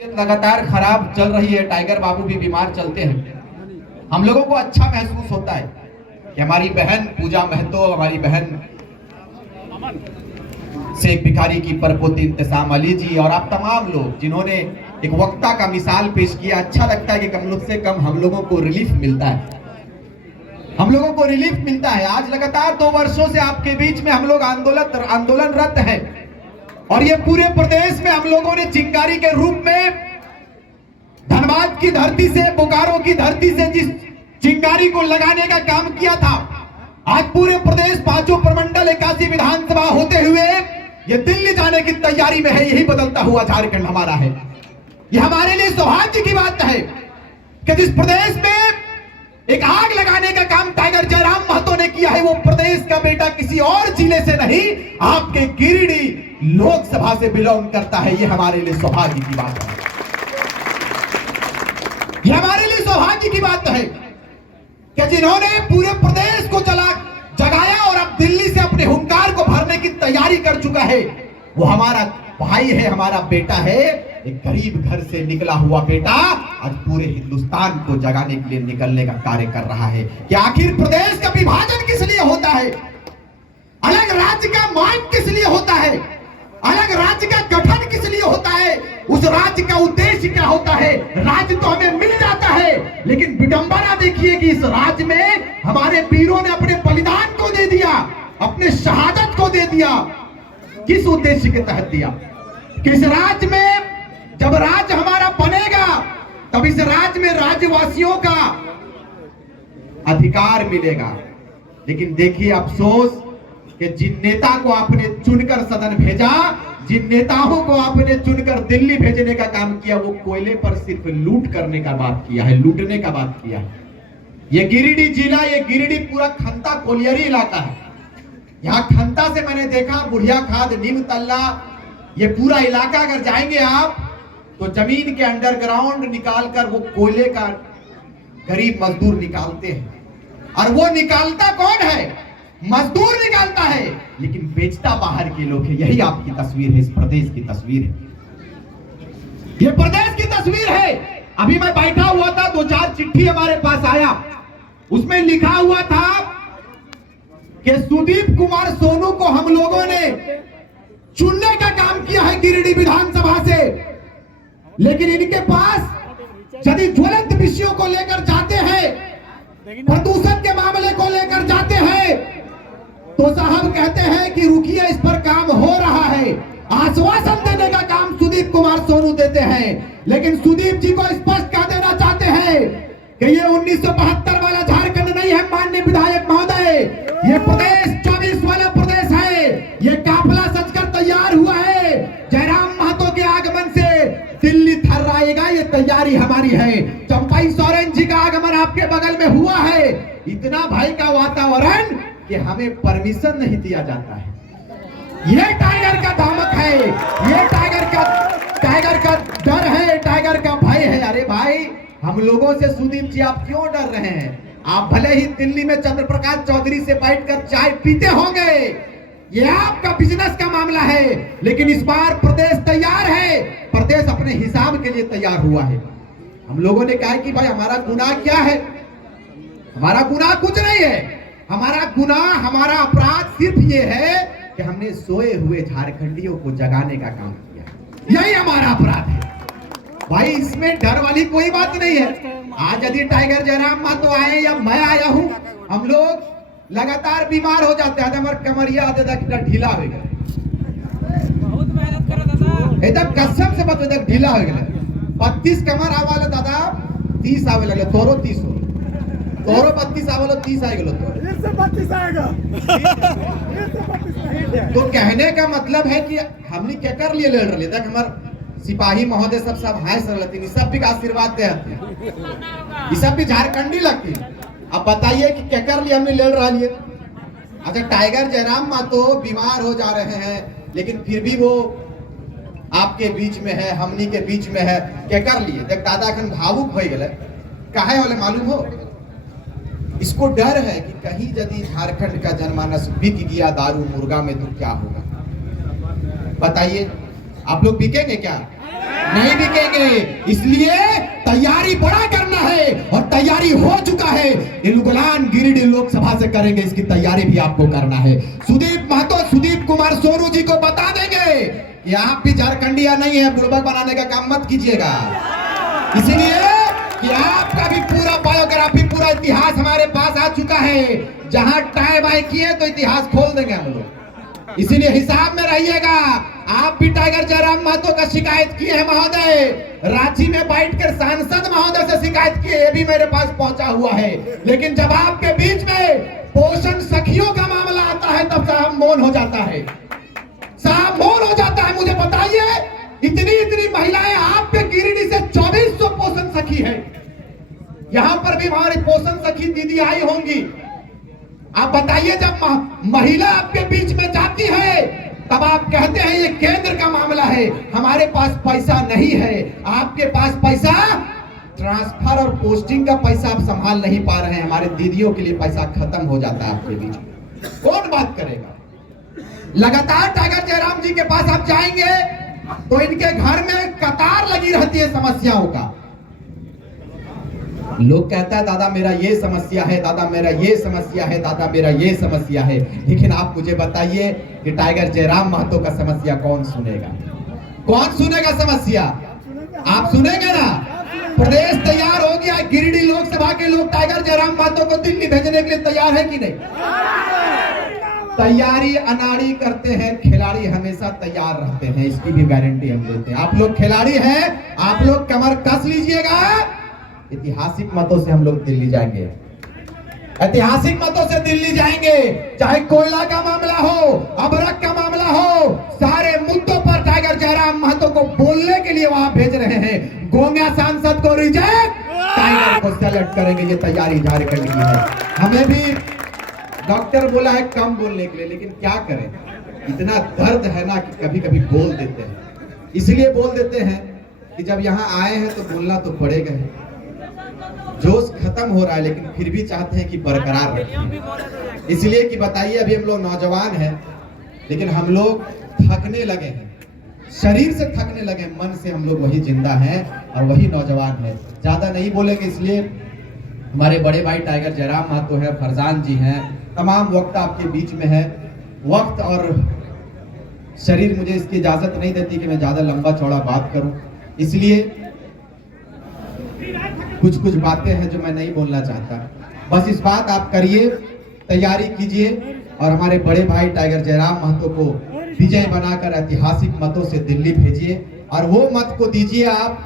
लगातार खराब चल रही है। टाइगर बाबू भी बीमार चलते हैं। हम लोगों को अच्छा महसूस होता है कि हमारी बहन पूजा महतो, हमारी बहन शेख भिखारी की परपोती इंतसाम अली जी और आप तमाम लोग जिन्होंने एक वक्ता का मिसाल पेश किया। अच्छा लगता है कि कम से कम हम लोगों को रिलीफ मिलता है, हम लोगों को रिलीफ मिलता है। आज लगातार 2 वर्षों से आपके बीच में हम लोग आंदोलनरत हैं और ये पूरे प्रदेश में हम लोगों ने चिंगारी के रूप में धनबाद की धरती से, बोकारो की धरती से जिस चिंगारी को लगाने का काम किया था, आज पूरे प्रदेश 5 प्रमंडल 81 विधानसभा होते हुए ये दिल्ली जाने की तैयारी में है। यही बदलता हुआ झारखंड हमारा है। ये हमारे लिए सौभाग्य की बात है कि जिस प्रदेश में एक आग लगाने का काम टाइगर जयराम महतो ने किया है, वो प्रदेश का बेटा किसी और जिले से नहीं, आपके गिरिडीह लोकसभा से बिलोंग करता है। ये हमारे लिए सौभाग्य की बात है। ये हमारे लिए सौभाग्य की बात है कि जिन्होंने पूरे प्रदेश को जगाया और अब दिल्ली से अपने हुंकार को भरने की तैयारी कर चुका है, वो हमारा भाई है, हमारा बेटा है। एक गरीब घर से निकला हुआ बेटा आज पूरे हिंदुस्तान को जगाने के लिए निकलने का कार्य कर रहा है। कि आखिर प्रदेश का विभाजन किस लिए होता है, अलग राज्य का मांग किस लिए होता है, अलग राज्य का गठन किस लिए होता है, उस राज्य का उद्देश्य क्या होता है। राज्य तो हमें मिल जाता है, लेकिन विडंबना देखिए कि इस राज्य में हमारे वीरों ने अपने बलिदान को दे दिया, अपने शहादत को दे दिया। किस उद्देश्य के तहत दिया? किस राज्य में जब राज्य हमारा बनेगा तब इस राज्य में राज्यवासियों का अधिकार मिलेगा। लेकिन देखिए अफसोस कि जिन नेता को आपने चुनकर सदन भेजा, जिन नेताओं को आपने चुनकर दिल्ली भेजने का काम किया, वो कोयले पर सिर्फ लूट करने का बात किया है, लूटने का बात किया है। ये गिरिडीह जिला, ये गिरिडीह पूरा खंता कोलियरी इलाका है। यहाँ खंता से मैंने देखा बुढ़िया खाद, नीम तल्ला, ये पूरा इलाका अगर जाएंगे आप तो जमीन के अंडरग्राउंड निकालकर वो कोयले का गरीब मजदूर निकालते हैं। और वो निकालता कौन है? मजदूर निकालता है, लेकिन बेचता बाहर के लोग है। यही आपकी तस्वीर है, इस प्रदेश की तस्वीर है, ये प्रदेश की तस्वीर है। अभी मैं बैठा हुआ था, 2-4 चिट्ठी हमारे पास आया, उसमें लिखा हुआ था कि सुदीप कुमार सोनू को हम लोगों ने चुनने का काम किया है गिरिडीह विधानसभा से, लेकिन इनके पास यदि ज्वलंत विषयों को लेकर जाते हैं, प्रदूषण के मामले को लेकर जाते हैं, तो साहब कहते हैं कि रुकिए, इस पर काम हो रहा है। आश्वासन देने का काम सुदीप कुमार सोनू देते हैं, लेकिन सुदीप जी को स्पष्ट कर देना चाहते हैं कि ये 1972 वाला झारखंड नहीं है माननीय विधायक महोदय, ये प्रदेश 24 वाला प्रदेश है। ये काफिला सजकर तैयार हुआ है, जयराम महतो के आगमन से दिल्ली थर्राएगा, ये तैयारी हमारी है। चंपाई सोरेन जी का आगमन आपके बगल में हुआ है। इतना भय का वातावरण कि हमें परमिशन नहीं दिया जाता है। ये टाइगर का धमक है, ये टाइगर का डर है, टाइगर का भय है। अरे भाई, हम लोगों से सुदीप जी आप क्यों डर रहे हैं? आप भले ही दिल्ली में चंद्र प्रकाश चौधरी से बैठकर चाय पीते होंगे, ये आपका बिजनेस का मामला है, लेकिन इस बार प्रदेश तैयार है, प्रदेश अपने हिसाब के लिए तैयार हुआ है। हम लोगों ने कहा कि भाई हमारा गुनाह क्या है? हमारा गुनाह कुछ नहीं है। हमारा गुनाह, हमारा अपराध सिर्फ ये है कि हमने सोए हुए झारखंडियों को जगाने का काम किया। यही हमारा अपराध है भाई, इसमें डर वाली कोई बात नहीं है। आज यदि टाइगर जयराम महतो आए या मैं आया हूं, हम लोग लगातार बीमार हो जाते हैं। हमारे कमरिया ढीला हो गया, एकदम कसम से बात, एकदम ढीला हो गया। 32 कमर आवाले दादा, 30 आवे लगे, तोरो 30 हो, तोरो 32 आवालो 30 आ गेलो, तो 32 आएगा। तो कहने का मतलब है कि हमने क्या कर लिए लड़ रहे, देख हमारे सिपाही महोदय सब हाय सर लगती, सब भी आशीर्वाद दे, ये सब भी झारखंडी लगती। अब बताइए कि क्या कर लिए हमने लड़ रहा लिए। अच्छा, टाइगर जयराम महतो बीमार हो जा रहे हैं, लेकिन फिर भी वो आपके बीच में है, हमनी के बीच में है। क्या कर लिए? देख दादा खन भावुक हो गए, काहे वाले मालूम हो? इसको डर है कि कहीं यदि झारखंड का जनमानस बिक गया दारू मुर्गा में तो क्या होगा? बताइए, आप लोग बिकेंगे क्या? नहीं बिकेंगे। इसलिए तैयारी बड़ा करना है और तैयारी हो चुका है। इलुगलान गिरिडीह लोकसभा से करेंगे, इसकी तैयारी भी आपको करना है। सुदीप महतो, सुदीप कुमार सोनू जी को बता देंगे कि आप भी झारखंडिया नहीं है, बुड़बक बनाने का काम मत कीजिएगा। इसीलिए कि आपका भी पूरा बायोग्राफी, पूरा इतिहास हमारे पास आ चुका है। जहां टाई बाई किए तो इतिहास खोल देंगे हम लोग। इसीलिए हिसाब में रहिएगा। आप भी टाइगर जयराम महतो का शिकायत किए हैं महोदय, रांची में बैठकर सांसद महोदय से शिकायत किए, ये भी मेरे पास पहुंचा हुआ है। लेकिन जब आपके बीच में पोषण सखियों का मामला आता है तब साहब मौन हो जाता है, साहब मौन हो जाता है। मुझे बताइए, इतनी महिलाएं आपके गिरिडीह से 2400 पोषण सखी है। यहां पर भी हमारी पोषण सखी दीदी आई होंगी। आप बताइए, जब महिला आपके बीच में जाती है तब आप कहते हैं ये केंद्र का मामला है, हमारे पास पैसा नहीं है। आपके पास पैसा, ट्रांसफर और पोस्टिंग का पैसा आप संभाल नहीं पा रहे हैं। हमारे दीदियों के लिए पैसा खत्म हो जाता है आपके बीच में, कौन बात करेगा? लगातार टाइगर जयराम जी के पास आप जाएंगे तो इनके घर में कतार लगी रहती है समस्याओं का। लोग कहता है दादा मेरा ये समस्या है, दादा मेरा ये समस्या है, दादा मेरा ये समस्या है। लेकिन आप मुझे बताइए कि टाइगर जयराम महतो का समस्या कौन सुनेगा? कौन सुनेगा समस्या? आप सुनेंगे ना? प्रदेश तैयार हो गया। गिरिडीह लोकसभा के लोग टाइगर जयराम महतो को दिल्ली भेजने के लिए तैयार है कि नहीं? तैयारी अनाड़ी करते हैं, खिलाड़ी हमेशा तैयार रहते हैं, इसकी भी गारंटी हम देते हैं। आप लोग खिलाड़ी हैं, आप लोग कमर कस लीजिएगा। ऐतिहासिक मतों से हम लोग दिल्ली जाएंगे, ऐतिहासिक मतों से दिल्ली जाएंगे। चाहे कोयला का मामला हो, अबरक का मामला हो, सारे मुद्दों पर टाइगर जयराम महतो को बोलने के लिए वहां भेज रहे हैं। गोंगा सांसद को रिजेक्ट, टाइगर को सेलेक्ट करेंगे। ये तैयारी झारखंड की है। हमें भी डॉक्टर बोला है कम बोलने के लिए, लेकिन क्या करें, इतना दर्द है ना कि कभी कभी बोल देते हैं। इसलिए बोल देते हैं कि जब यहाँ आए हैं तो बोलना तो पड़ेगा ही। जोश खत्म हो रहा है लेकिन फिर भी चाहते हैं कि बरकरार रखें। इसलिए कि बताइए, अभी हम लोग नौजवान हैं लेकिन हम लोग थकने लगे हैं, शरीर से थकने लगे, मन से हम लोग वही जिंदा हैं और वही नौजवान हैं। ज्यादा नहीं बोलेंगे, इसलिए हमारे बड़े भाई टाइगर जयराम महतो है, फरजान जी हैं, तमाम वक्त आपके बीच में है। वक्त और शरीर मुझे इसकी इजाजत नहीं देती कि मैं ज्यादा लंबा चौड़ा बात करूं, इसलिए कुछ बातें हैं जो मैं नहीं बोलना चाहता। बस इस बात आप करिए, तैयारी कीजिए और हमारे बड़े भाई टाइगर जयराम महतो को विजय बनाकर ऐतिहासिक मतों से दिल्ली भेजिए। और वो मत को दीजिए आप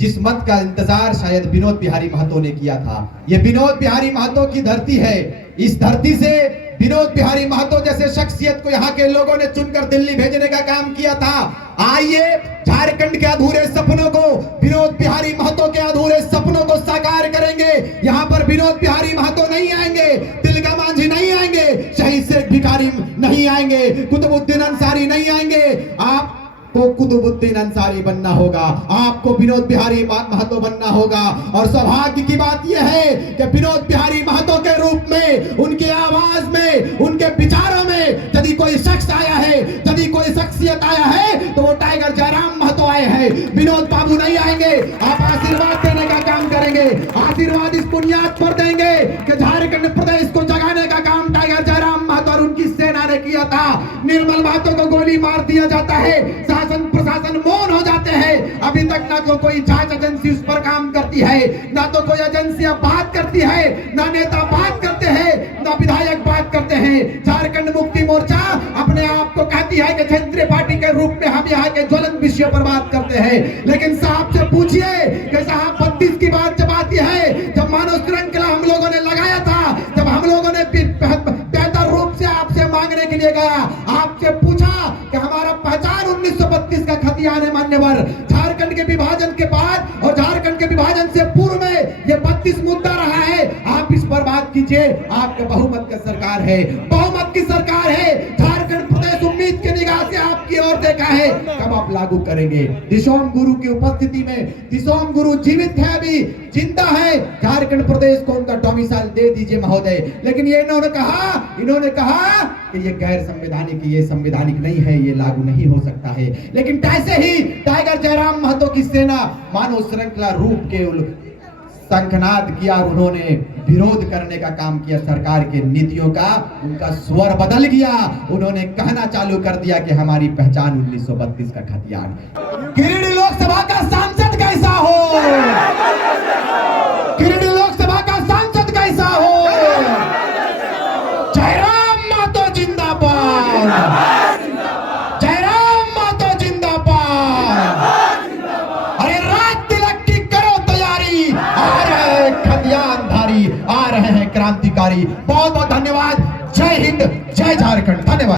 जिस मत का इंतजार शायद विनोद बिहारी महतो ने किया था। ये विनोद बिहारी महतो की धरती है। इस धरती से विनोद बिहारी महतो जैसे शख्सियत को यहाँ के लोगों ने चुनकर दिल्ली भेजने का काम किया था। आइए, झारखंड के अधूरे सपनों को, विनोद बिहारी महतो के अधूरे सपनों को साकार करेंगे। यहाँ पर विनोद बिहारी महतो नहीं आएंगे, तिलका मांझी नहीं आएंगे, शहीद शेख भिखारी नहीं आएंगे, कुतुबुद्दीन अंसारी नहीं आएंगे। आप को कुतुबुद्दीन अंसारी बनना होगा, आपको विनोद बिहारी महतो बनना होगा। और सौभाग्य की बात यह है कि विनोद बिहारी महतो के रूप में, उनके आवाज में, उनके विचारों में यदि कोई शख्स आया है, यदि कोई शख्सियत आया है तो वो टाइगर जयराम महतो आए हैं। विनोद बाबू नहीं आएंगे। आप आशीर्वाद देने का काम करेंगे, आशीर्वाद इस बुनियाद पर देंगे कि झारखंड प्रदेश को जगाने का काम टाइगर जयराम महतो और उनकी सेना ने किया था। निर्मल महतो को गोली मार दिया जाता है, शासन प्रशासन मौन हो जाते हैं। अभी तक ना तो कोई जांच एजेंसी उस पर काम करती है, ना तो कोई एजेंसियां बात करती है, ना नेता बात करते हैं, ना विधायक बात करते हैं। झारखंड मुक्ति मोर्चा अपने आप को कहती है कि क्षेत्रीय पार्टी के रूप में हम यहाँ के ज्वलंत विषयों पर बात करते हैं। लेकिन साहब से पूछिए कि साहब 32 की बात जब आती है, जब मानव श्रृंखला हम लोगों ने लगाया था, जब हम लोगों ने बेहतर रूप से आपसे मांगने के लिए गया, आपसे पूछा कि हमारा पहचान 1932 का खतियान है मान्यवर। झारखंड के विभाजन के बाद और झारखंड के विभाजन से पूर्व में ये 32 मुद्दा रहा है। आप इस पर बात कीजिए। आपके बहुमत की सरकार है, बहुमत की सरकार है। झारखंड प्रदेश उम्मीद की निगाह से आपकी की ओर देखा है, कब आप लागू करेंगे? दिसोम गुरु की उपस्थिति में, दिसोम गुरु जीवित है, अभी जिंदा है, झारखंड प्रदेश को उनका डोमिसाइल दे दीजिए महोदय। लेकिन ये इन्होंने कहा कि ये गैर संवैधानिक, ये संवैधानिक नहीं है, ये लागू नहीं हो सकता है। लेकिन कैसे ही टाइगर जयराम महतो की सेना मानव श्रृंखला रूप के शंखनाद किया और उन्होंने विरोध करने का काम किया सरकार के नीतियों का। उनका स्वर बदल गया, उन्होंने कहना चालू कर दिया कि हमारी पहचान 1932 का खतियान। गिरिडीह लोकसभा का सांसद कैसा हो, गिरिडीह लोकसभा का सांसद कैसा हो, जयराम महतो जिंदाबाद, जयराम महतो जिंदाबाद। अरे राज तिलक की करो तैयारी, आ रहे हैं खतियानधारी, आ रहे हैं क्रांतिकारी। बहुत बहुत धन्यवाद। जय हिंद, जय झारखंड। धन्यवाद।